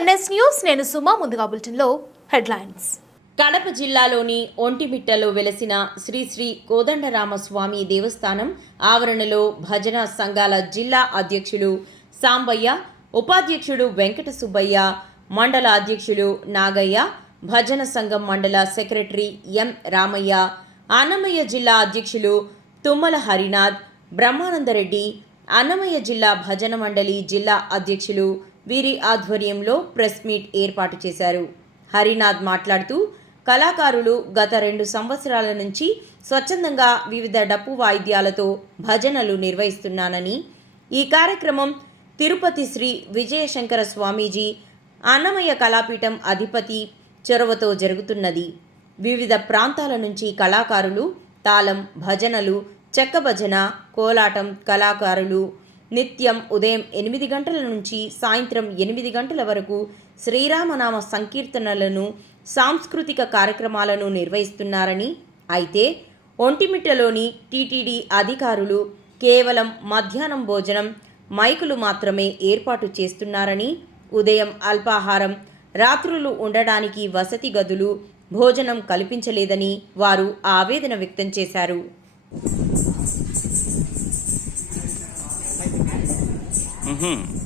NS news నేను సుమా ముందుగా బులెటిన్లో హెడ్లైన్స్. కడప జిల్లాలోని ఒంటిమిట్టలో వెలసిన శ్రీ శ్రీ కోదండరామస్వామి దేవస్థానం ఆవరణలో భజన సంఘాల జిల్లా అధ్యక్షులు సాంబయ్య ఉపాధ్యక్షుడు వెంకట సుబ్బయ్య మండల అధ్యక్షులు నాగయ్య భజన సంఘం మండల సెక్రటరీ ఎం రామయ్య అన్నమయ్య జిల్లా అధ్యక్షులు తుమ్మల హరినాథ్ బ్రహ్మానందరెడ్డి అన్నమయ్య జిల్లా భజన మండలి జిల్లా అధ్యక్షులు వీరి ఆధ్వర్యంలో ప్రెస్ మీట్ ఏర్పాటు చేశారు. హరినాథ్ మాట్లాడుతూ కళాకారులు గత రెండు సంవత్సరాల నుంచి స్వచ్ఛందంగా వివిధ డప్పు వాయిద్యాలతో భజనలు నిర్వహిస్తున్నానని ఈ కార్యక్రమం తిరుపతి శ్రీ విజయశంకర స్వామీజీ అన్నమయ్య కళాపీఠం అధిపతి చొరవతో జరుగుతున్నది. వివిధ ప్రాంతాల నుంచి కళాకారులు తాళం భజనలు చెక్క భజన కోలాటం కళాకారులు నిత్యం ఉదయం ఎనిమిది గంటల నుంచి సాయంత్రం ఎనిమిది గంటల వరకు శ్రీరామనామ సంకీర్తనలను సాంస్కృతిక కార్యక్రమాలను నిర్వహిస్తున్నారని అయితే ఒంటిమిట్టలోని టీటీడీ అధికారులు కేవలం మధ్యాహ్నం భోజనం మైకులు మాత్రమే ఏర్పాటు చేస్తున్నారని ఉదయం అల్పాహారం రాత్రులు ఉండడానికి వసతి గదులు భోజనం కల్పించలేదని వారు ఆవేదన వ్యక్తం చేశారు. Mm-hmm.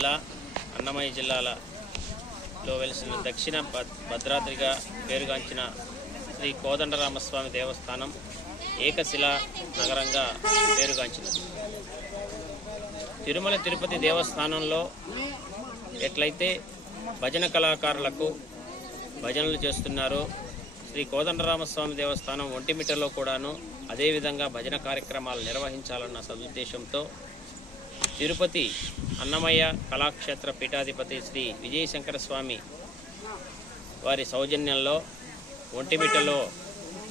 జిల్లా అన్నమయ్య జిల్లాలలో వెలిసిన దక్షిణ భద్రాద్రిగా పేరుగాంచిన శ్రీ కోదండరామస్వామి దేవస్థానం ఏకశిలా నగరంగా పేరుగాంచినది. తిరుమల తిరుపతి దేవస్థానంలో ఎట్లయితే భజన కళాకారులకు భజనలు చేస్తున్నారో శ్రీ కోదండరామస్వామి దేవస్థానం ఒంటిమిటలో కూడాను అదేవిధంగా భజన కార్యక్రమాలు నిర్వహించాలన్న సదుద్దేశంతో తిరుపతి అన్నమయ్య కళాక్షేత్ర పీఠాధిపతి శ్రీ విజయశంకర స్వామి వారి సౌజన్యంలో ఒంటిమిట్టలో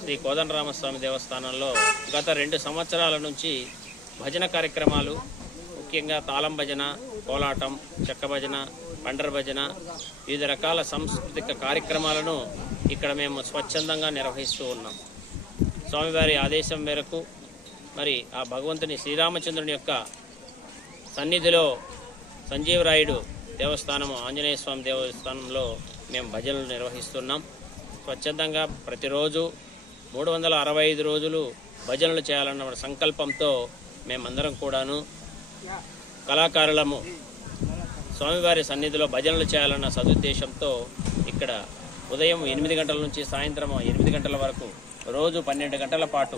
శ్రీ కోదండరామస్వామి దేవస్థానంలో గత రెండు సంవత్సరాల నుంచి భజన కార్యక్రమాలు ముఖ్యంగా తాళం భజన కోలాటం చెక్క భజన పండర భజన వివిధ రకాల సాంస్కృతిక కార్యక్రమాలను ఇక్కడ మేము స్వచ్ఛందంగా నిర్వహిస్తూ ఉన్నాం. స్వామివారి ఆదేశం మేరకు మరి ఆ భగవంతుని శ్రీరామచంద్రుని యొక్క సన్నిధిలో సంజీవరాయుడు దేవస్థానము ఆంజనేయ స్వామి దేవస్థానంలో మేము భజనలు నిర్వహిస్తున్నాం. స్వచ్ఛందంగా ప్రతిరోజు మూడు వందల అరవై ఐదు రోజులు భజనలు చేయాలన్న సంకల్పంతో మేమందరం కూడాను కళాకారులము స్వామివారి సన్నిధిలో భజనలు చేయాలన్న సదుద్దేశంతో ఇక్కడ ఉదయం ఎనిమిది గంటల నుంచి సాయంత్రం ఎనిమిది గంటల వరకు రోజు పన్నెండు గంటల పాటు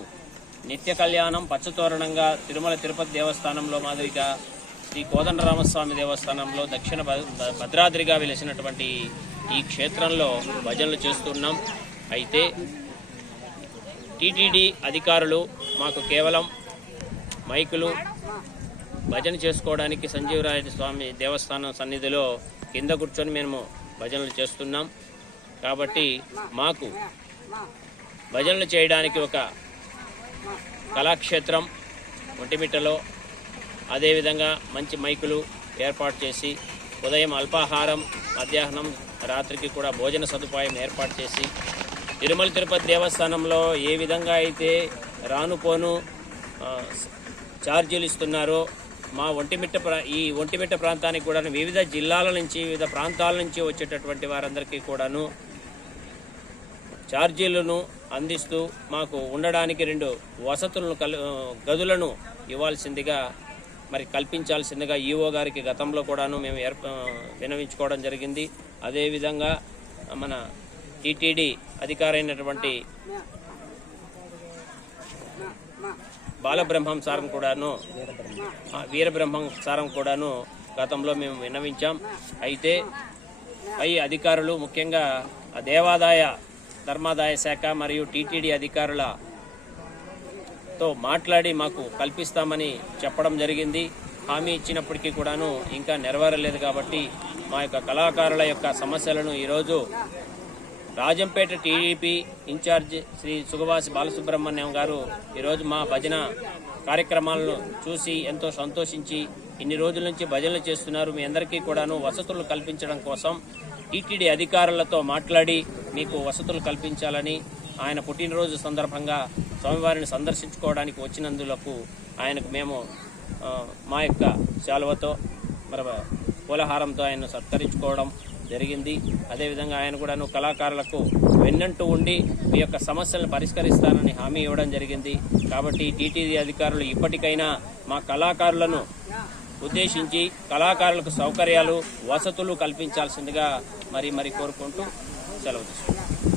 నిత్య కళ్యాణం పచ్చతోరణంగా తిరుమల తిరుపతి దేవస్థానంలో మాదిరిగా శ్రీ కోదండరామస్వామి దేవస్థానంలో దక్షిణ భ- భద్రాద్రిగా వెలిసినటువంటి ఈ క్షేత్రంలో భజనలు చేస్తున్నాం. అయితే టీటీడీ అధికారులు మాకు కేవలం మైకులు భజన చేసుకోవడానికి సంజీవరాయ స్వామి దేవస్థానం సన్నిధిలో కింద కూర్చొని మేము భజనలు చేస్తున్నాం. కాబట్టి మాకు భజనలు చేయడానికి ఒక కళాక్షేత్రం ఒంటిమిట్టలో అదేవిధంగా మంచి మైకులు ఏర్పాటు చేసి ఉదయం అల్పాహారం మధ్యాహ్నం రాత్రికి కూడా భోజన సదుపాయం ఏర్పాటు చేసి తిరుమల తిరుపతి దేవస్థానంలో ఏ విధంగా అయితే రాను పోను ఛార్జీలు ఇస్తున్నారో మా ఒంటిమిట్ట ప్రా ఈ ఒంటిమిట్ట ప్రాంతానికి కూడాను వివిధ జిల్లాల నుంచి వివిధ ప్రాంతాల నుంచి వచ్చేటటువంటి వారందరికీ కూడాను ఛార్జీలను అందిస్తూ మాకు ఉండడానికి రెండు వసతులను కల్ గదులను ఇవ్వాల్సిందిగా మరి కల్పించాల్సిందిగా ఈఓ గారికి గతంలో కూడాను మేము ఏర్ప వినవించుకోవడం జరిగింది. అదేవిధంగా మన టీటీడీ అధికారైనటువంటి బాలబ్రహ్మం సారం కూడాను వీరబ్రహ్మం సారం కూడాను గతంలో మేము విన్నవించాం. అయితే పై అధికారులు ముఖ్యంగా దేవాదాయ ధర్మాదాయ శాఖ మరియు టీటీడీ అధికారుల తో మాట్లాడి మాకు కల్పిస్తామని చెప్పడం జరిగింది. హామీ ఇచ్చినప్పటికీ కూడాను ఇంకా నెరవేరలేదు కాబట్టి మా యొక్క కళాకారుల యొక్క సమస్యలను ఈరోజు Rajampet TDP in charge Shri Sugavasi Balasubrahmanyam garu ఈరోజు మా భజన కార్యక్రమాలను చూసి ఎంతో సంతోషించి ఇన్ని రోజుల నుంచి భజనలు చేస్తున్నారు. మీ అందరికీ కూడాను వసతులు కల్పించడం కోసం టీటీడీ అధికారులతో మాట్లాడి మీకు వసతులు కల్పించాలని ఆయన పుట్టినరోజు సందర్భంగా స్వామివారిని సందర్శించుకోవడానికి వచ్చినందులకు ఆయనకు మేము మా యొక్క శాలువతో మరి పూలహారంతో ఆయన సత్కరించుకోవడం జరిగింది. అదేవిధంగా ఆయన కూడాను కళాకారులకు వెన్నంటూ ఉండి మీ యొక్క సమస్యలను పరిష్కరిస్తానని హామీ ఇవ్వడం జరిగింది. కాబట్టి టీటీడీ అధికారులు ఇప్పటికైనా మా కళాకారులను ఉద్దేశించి కళాకారులకు సౌకర్యాలు వసతులు కల్పించాల్సిందిగా మరి మరి కోరుకుంటూ సెలవు తీసుకుంటాం